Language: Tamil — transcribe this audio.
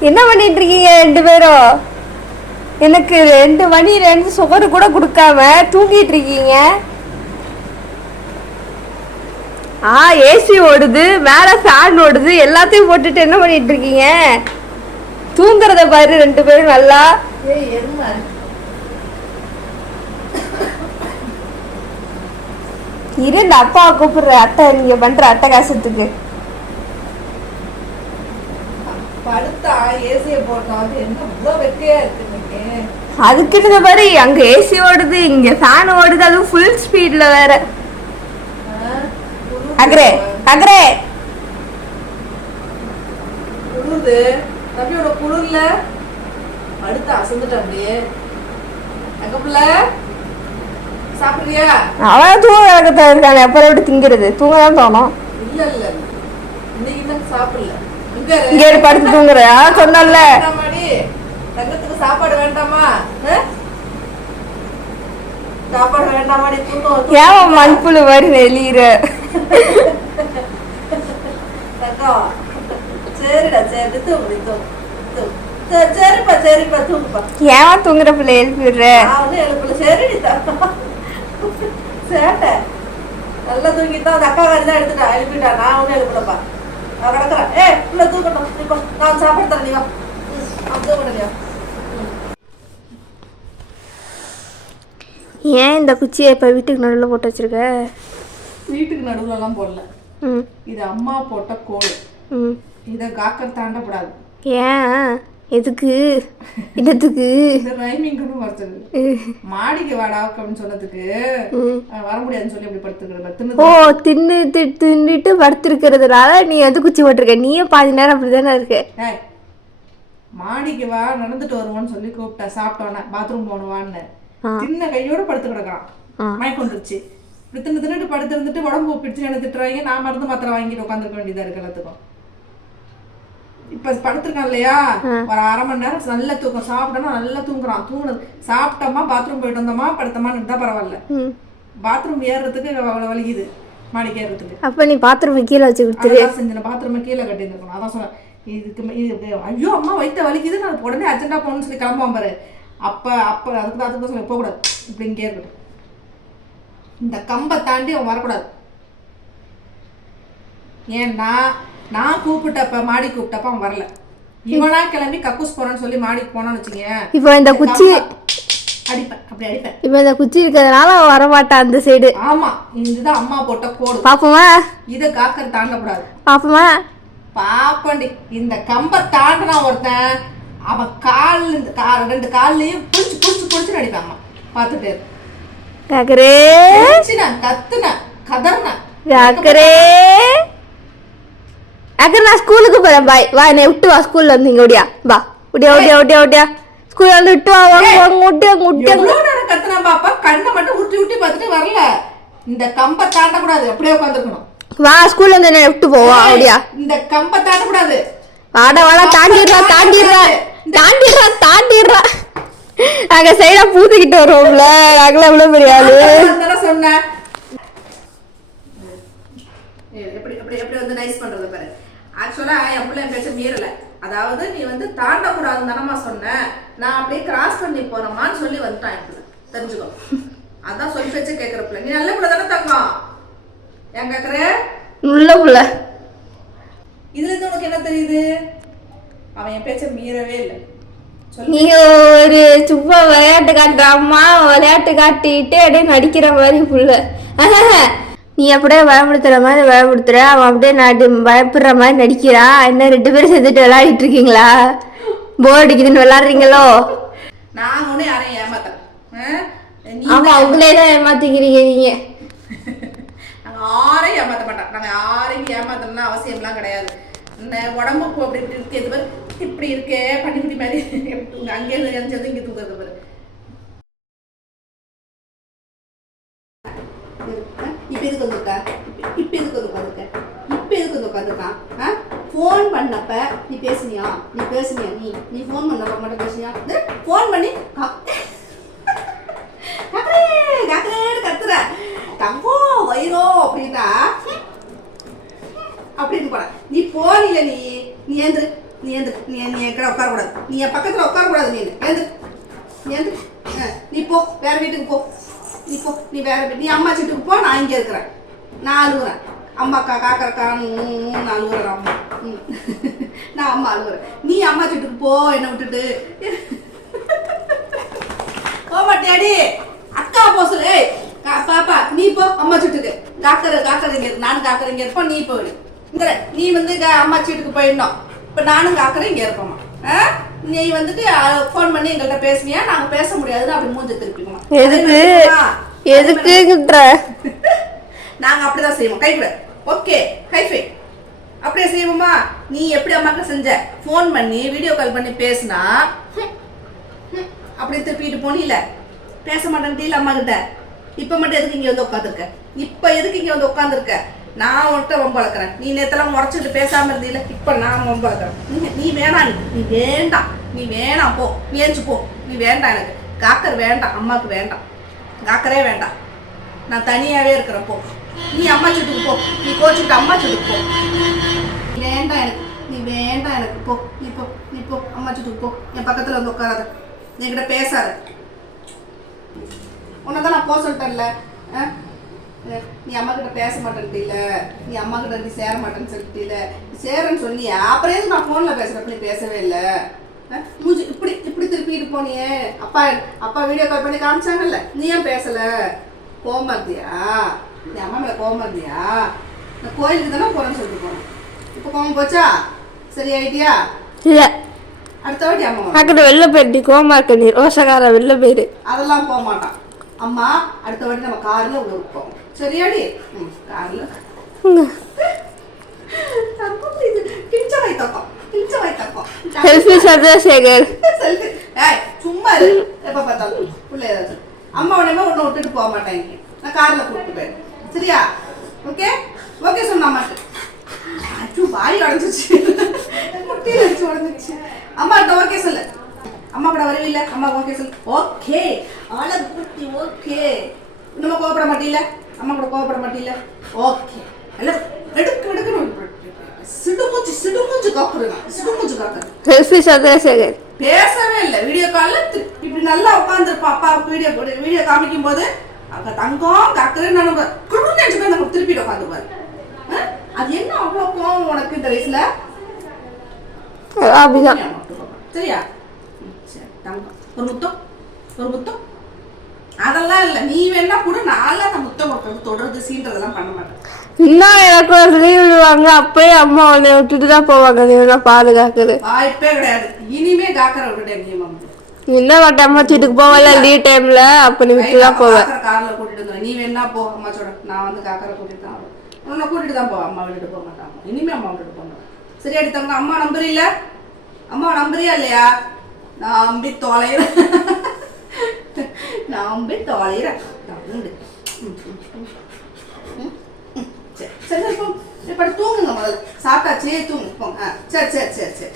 என்ன பண்ணிட்டு இருக்கீங்க ரெண்டு பேரும் எனக்கு ரெண்டு மணி ரெண்டு சுகரு கூட கொடுக்காம தூங்கிட்டு இருக்கீங்க ஆ ஏசி ஓடுது மேல ஃபேன் ஓடுது எல்லாத்தையும் போட்டுட்டு என்ன பண்ணிட்டு இருக்கீங்க தூங்குறத பாரு ரெண்டு பேரும் நல்லா. இரு இந்த அப்பாவை கூப்பிடுற அட்டை நீங்க பண்ற அட்டகாசத்துக்கு. படுத்தா ஏசிய போட்டோம் அது என்ன இவ்வளோ வெக்கையா இருக்கு இன்னைக்கு அதுக்கு இந்த பாரு அங்க ஏசி ஓடுது இங்க ஃபேன் ஓடுது அதுவும் ஃபுல் ஸ்பீட்ல வேற. அக்ரே அக்ரே. குளிருது தம்பியோட குளிர்ல? படுத்து அசந்துட்டேன் அப்படியே. எங்க பிள்ளை? சாப்பிடுறியா? அவன் தூங்க கிடக்கத்தான் இருக்கானே அப்புறம் எப்படி திங்கிறது. தூங்க தான் தோணும். இல்ல இல்ல இன்னைக்கு தான் சாப்பிடல. இங்க படுத்து தூங்குற. சொன்னல தங்கத்துக்கு சாப்பாடு வேண்டாமா? சாப்பாடு வேண்டாமாடி தூக்கம் ஏன் மண்புழு மாதிரி நெளியிற? தங்கம் சரிடா சரி தூங்கு தூங்கு தூங்கு. சரி, சரிப்பா சரிப்பா தூங்குப்பா. ஏன் தூங்குற பிள்ளை நான் வந்து எழுப்பல. சரிடி தங்கம் சேட்டை. நல்லா தூங்கிட்டா அந்த அக்கா தான் எடுத்துட்டா எழுப்பிட்டா. நான் ஒன்றும் எழுப்பலப்பா. நான் கிடக்குறேன் ஏ தூக்கட்டும் இப்போ நான் சாப்பாடு தரேன் நான் ஏன் இந்த குச்சியை இப்ப வீட்டுக்கு நடுவில் போட்டு வச்சிருக்க? வீட்டுக்கு நடுவுலலாம் போடல. ம். இது அம்மா போட்ட கோடு. ம். இதை காக்கர் தாண்டக்கூடாது ஏன்? எதுக்கு? என்னத்துக்கு? இந்த ரைமிங்னு வருது. மாடிக்கு வாடா அப்படின்னு சொன்னதுக்கு. வர முடியாதுன்னு சொல்லி அப்படி படுத்துக்கிறது ஓ தின்னு தின்னுட்டு படுத்திருக்கிறதுனால நீ வந்து குச்சி போட்டிருக்க. நீயே பாதி நேரம் அப்படிதானே இருக்க. மாடிக்கு வா நடந்துட்டு வருவோன்னு சொல்லி கூப்பிட்டேன் சாப்பிட்டோன்னே பாத்ரூம் போகணுவான்னு சின்ன கையோட படுத்து கிடக்குறான் ஆ. மயக்கம் வந்துருச்சு. இப்படி தின்னு தின்னுட்டு படுத்து இருந்துட்டு உடம்பு பிடிச்சு என்ன திட்டுறாங்க? நான் மருந்து மாத்திரை வாங்கிட்டு உட்காந்துருக்க வேண்டியதா இருக்கு எல்லாத்துக்கும். இப்ப படுத்திருக்கான் இல்லையா? ஒரு அரை மணி நேரம் நல்ல தூக்கம். சாப்பிட்டோம்னா நல்லா தூங்குறான். தூங்குனது. சாப்பிட்டோமா? பாத்ரூம் போயிட்டு வந்தோமா? படுத்தோமா இருந்தா பரவாயில்ல. பாத்ரூம் ஏறுறதுக்கு அவ்வளவு வலிக்குது. மாடிக்கு ஏறுறதுக்கு. அப்ப நீ பாத்திரம் கீழே வச்சு கொடுத்துரு. செஞ்சேன் பாத்ரூமை கீழே கட்டியிருந்துருக்கணும் அதான் சொன்னேன். இதுக்கு இது ஐயோ அம்மா வயித்த வலிக்குது நான் உடனே அர்ஜென்ட்டாக போகணும்னு சொல்லி கிளம்புவான் பாரு. அப்ப அப்ப அதுக்கு தான் அதுக்கு தான் சொல்லி போகக்கூடாது. இப்படி இங்கே இருக்கட்டும். இந்த கம்பை தாண்டி அவன் வரக்கூடாது. ஏன்னா நான் கூப்பிட்டப்ப மாடி கூப்பிட்டப்ப அவன் வரல. இவனா கிளம்பி கக்கூஸ் போறான்னு சொல்லி மாடிக்கு போனான்னு வச்சுக்கங்க இப்போ இந்த குச்சி அடிப்பேன் அப்படி அடிப்பேன். இப்போ இந்த குச்சி இருக்கிறதுனால வரமாட்டான் அந்த சைடு ஆமா இதுதான் அம்மா போட்ட கோடு. பாப்போமா? இதை காக்கர் தாண்டக்கூடாது. பாப்போமா? பாப்பண்டி இந்த கம்பை தாண்டினா ஒருத்தன். அவன் கால் இந்த கா ரெண்டு கால்லையும் புடிச்சு புடிச்சு புடிச்சு பார்த்துட்டு இரு. காக்கரே. கத்துனேன் கதறினேன். காக்கரே. காக்கர் நான் ஸ்கூலுக்கு போறேன் பாய் வா என்னை விட்டு வா ஸ்கூல்ல வந்து இங்க ஒடியா வா ஒடியா ஒடியா ஒடியா ஒடியா ஸ்கூல்ல வந்து விட்டு வா வாங்க வாங்க எவ்வளவு நேரம் கத்துனா பாப்பா கண்ணை மட்டும் உருட்டி உருட்டி பார்த்துட்டு வரல இந்த கம்பை தாண்டக்கூடாது அப்படியே உட்காந்துருக்கணும் வா ஸ்கூல்ல வந்து என்னை விட்டு போவா ஒடியா இந்த கம்பை தாண்டக்கூடாது வாடா வாடா தாண்டிடுறா தாண்டிடுறா தாண்டிடுறா தாண்டிடுறா நாங்க சைடா பூத்துக்கிட்டு வருவோம்ல நாங்களே எவ்வளவு பெரிய ஆளு சொன்னேன் எப்படி எப்படி எப்படி வந்து நைஸ் பண்றது பாரு ஆக்சுவலா என் பிள்ளை என் பேச்ச மீறல. அதாவது நீ வந்து தாண்டக்கூடாதுன்னு தானம்மா சொன்ன. நான் அப்படியே கிராஸ் பண்ணி போறேம்மான்னு சொல்லி வந்துட்டான் என் பிள்ளை. தெரிஞ்சுக்கோ. அதான் சொல்லி பேச்ச கேட்குற பிள்ளை. நீ நல்ல பிள்ளை தானே தங்கம் ஏன் கேட்குற உள்ள புள்ள. இதுல இருந்து உனக்கு என்ன தெரியுது? அவன் என் பேச்ச மீறவே இல்லை. சொல்லு. நீ ஒரு சும்மா விளையாட்டு காட்டுறாமா விளையாட்டு காட்டிட்டு அப்படியே நடிக்கிற மாதிரி புள்ள. நீ அப்படியே பயமுடுத்துற மாதிரி பயமுடுத்துற அவன் அப்படியே நடி பயப்படுற மாதிரி நடிக்கிறா. என்ன ரெண்டு பேரும் சேர்ந்துட்டு விளையாடிட்டு இருக்கீங்களா? போர் அடிக்குதுன்னு விளையாடுறீங்களோ? நான் ஒண்ணு யாரையும் ஏமாத்தேன் ஆ? நீ ஆமா அவங்களே தான் ஏமாத்திக்கிறீங்க நீங்க. யாரையும் ஏமாத்த மாட்டோம். நாங்க யாரையும் ஏமாத்தணும்னு அவசியம்லாம் கிடையாது. இந்த உடம்பு இப்போ அப்படி இப்படி இருக்கு. பாரு இப்படி இருக்கே பன்னிக்குட்டி மாதிரி. அங்கே இருந்து இங்க தூக்குறது பாரு இப்ப எதுக்கு வந்து உட்கார் இப்ப எதுக்கு வந்து உட்காந்துருக்க இப்ப எதுக்கு வந்து உட்காந்துருக்கான் ஃபோன் பண்ணப்ப நீ பேசுனியா? நீ பேசுனியா? நீ நீ ஃபோன் பண்ணப்ப மட்டும் பேசுனியா? ஃபோன் பண்ணி கா- கத்துறே கத்துறேன்னு கத்துற. தம்போ வைரோ அப்படின்னா அப்படின்னு போற நீ போனில நீ நீ ஏந்து நீ ஏந்து நீ நீ என் உட்கார உட்காரக்கூடாது நீ என் பக்கத்தில் உட்காரக்கூடாது நீ ஏந்து நீ ஏந்து ஆ, நீ போ வேற வீட்டுக்கு போ. நீ போ நீ வேற வீட்டு நீ அம்மா வீட்டுக்கு போ நான் இங்கே இருக்கிறேன். நான் அழுகுறேன் அம்மா கா காக்கறக்கான்னு நான் அழுகுறேன் அம்மா. நான் அம்மா அழுகுறேன் நீ அம்மா வீட்டுக்கு போ என்னை விட்டுட்டு. போமாட்டியாடி அக்கா போ சொல்லு. பாப்பா நீ போ அம்மா வீட்டுக்கு. டாக்டர் டாக்டர் இங்க இருக்கு. நானும் டாக்டர் இங்க இருப்போம் நீ போயிடு இந்த நீ வந்து அம்மா வீட்டுக்கு போயிடணும். இப்ப நானும் டாக்டர் இங்க இருப்போமா ஆ? நீ வந்துட்டு ஃபோன் பண்ணி எங்கள்கிட்ட பேசுனியா? நாங்க பேச முடியாதுன்னு அப்படி மூஞ்சி திருப்பிக்கணும் எதுக்கு? நாங்கள் அப்படி தான். நாங்க அப்படிதான் செய்வோம். கை கூட. ஓகே ஹைஃபை அப்படியே செய்வோமா? நீ எப்படி அம்மாக்கு செஞ்ச? ஃபோன் பண்ணி வீடியோ கால் பண்ணி பேசுனா அப்படியே திருப்பிட்டு போனில பேச மாட்டேன்ட்டீல அம்மா கிட்ட. இப்ப மட்டும் எதுக்கு இங்க வந்து உட்காந்துருக்க இப்ப எதுக்கு இங்க வந்து உட்காந்துருக்க நான் உன்கிட்ட ரொம்ப வளர்க்குறேன். நீ நேத்தெல்லாம் முறைச்சிட்டு பேசாம இருந்தீல இப்ப நான் ரொம்ப வளர்க்குறேன். நீ- நீ வேணாம் நீ. நீ வேண்டாம். நீ வேணாம் போ. நீ ஏஞ்சு போ. நீ வேண்டாம் எனக்கு. காக்கர் வேண்டாம் அம்மாவுக்கு வேண்டாம். காக்கரே வேண்டாம். நான் தனியாவே இருக்கிறேன் போ. நீ அம்மா வீட்டுக்கு போ. நீ கோச்சுட்டு அம்மா வீட்டுக்கு போ. வேண்டாம் எனக்கு. நீ வேண்டாம் எனக்கு. போ. நீ போ. நீ போ. அம்மா வீட்டுக்கு போ. என் பக்கத்துல வந்து உட்காராத. என்கிட்ட பேசாத. உன்னை தான் நான் போக சொல்லிட்டேன்ல. ஆ? அஹ், நீ அம்மா கிட்ட பேச மாட்டேன்ட்டில நீ அம்மா கிட்ட நீ சேர மாட்டேன்னு சொல்லிட்டில நீ சேரன்னு சொன்னியா. அப்புறம் எதுக்கு நான் ஃபோனில் பேசுகிறப்ப நீ பேசவே இல்லை. மூஞ்சி இப்படி இப்படி திருப்பிட்டு போனியே. அப்பா அப்பா வீடியோ கால் பண்ணி காமிச்சாங்கல்ல. நீ ஏன் பேசல? போமாத்தியா இருந்தியா நீ அம்மா மேல கோவமா இருந்தியா நான் கோயிலுக்கு தானே போறேன்னு சொல்லிட்டு போனேன் இப்போ கோவம் போச்சா? சரி ஆயிட்டியா இல்ல. அடுத்த வாட்டி அம்மா. அக்கட வெளில போயிட்டு கோமா இருக்க நீ ரோசக்கார வெளில போயிரு அதெல்லாம் போக மாட்டான். அம்மா அடுத்த வாட்டி நம்ம கார்ல ஊருக்கு போவோம். சரியாடி ம் கார்ல. செல்ஃபி சந்திரசேகர் சும்மா இரு. எப்ப பார்த்தாலும். புள்ள ஏதாச்சும். அம்மா உடனே ஒன்று விட்டுட்டு போக மாட்டேன். நான் கார்ல கூப்பிட்டு போயிடுறேன் சரியா? ஓகே ஓகே சொன்ன அம்மாக்கு அச்சோ வாய் உடஞ்சிச்சு முட்டியில் வச்சு உடஞ்சிச்சு அம்மா கிட்ட ஓகே சொல்லு. அம்மா கூட வருவில்ல அம்மா ஓகே சொல்லு. ஓகே அழகு குட்டி ஓகே நம்ம கோவப்பட மாட்டீல அம்மா கூட கோவப்பட மாட்டீல ஓகே எல்லாம் எடுக்கு எடுக்கணும் சிடுமூச்சு சிடுமூச்சு காக்குறேன் சிடுமூச்சு காக்குறேன் செல்ஃபி பேசவே இல்லை. வீடியோ காலில் இப்படி நல்லா உட்காந்துருப்பா அப்பா வீடியோ வீடியோ காமிக்கும் போது அங்க தங்கம் கக்கரு நான் குழு நினைச்சு போய் நம்ம திருப்பிட்டு உட்காந்துருப்பாரு அது என்ன அவ்வளோ கோவம் உனக்கு இந்த வயசுல? அப்படிதான். சரியா? தங்கம். ஒரு முத்தம்? ஒரு முத்தம்? அதெல்லாம் இல்லை. நீ வேணா கூட. நான்லாம் அந்த முத்தம் கொடுக்கறது தொடர்ந்து சீன்றதெல்லாம் பண்ண மாட்டேன். இன்னும் எனக்கு ஒரு லீவ் விடுவாங்க அப்பயே அம்மா உன்னை விட்டுட்டு தான் போவாங்க. நீ பாதுகாக்குது வாய்ப்பே கிடையாது. இனிமே காக்கரை விட்டுட்டேன் நீ என்ன வாட்ட அம்மா வீட்டுக்கு போவல லீவ் டைம்ல அப்ப நீ விட்டு தான் காக்கரை கார்ல கூட்டிட்டு நீ வேணா போ அம்மா சொல்ற நான் வந்து காக்கரை கூட்டிட்டு தான் உன்னை கூட்டிட்டு தான் போவேன். அம்மா விட்டுட்டு போக மாட்டாங்க. இனிமே அம்மா விட்டுட்டு போக மாட்டேன் சரி அடித்தவங்க அம்மா நம்புறீல்ல? அம்மா நம்புறியா இல்லையா? நம்பி தொலைகிறேன் நம்பி தொலைகிறேன் ம். ம், ம். சரி சரி சரி, போ. சரி, படுத்து தூங்குங்க முதல்ல. சாப்பிட்டாச்சே? தூங்கு போங்க. சரி சரி சரி சரி.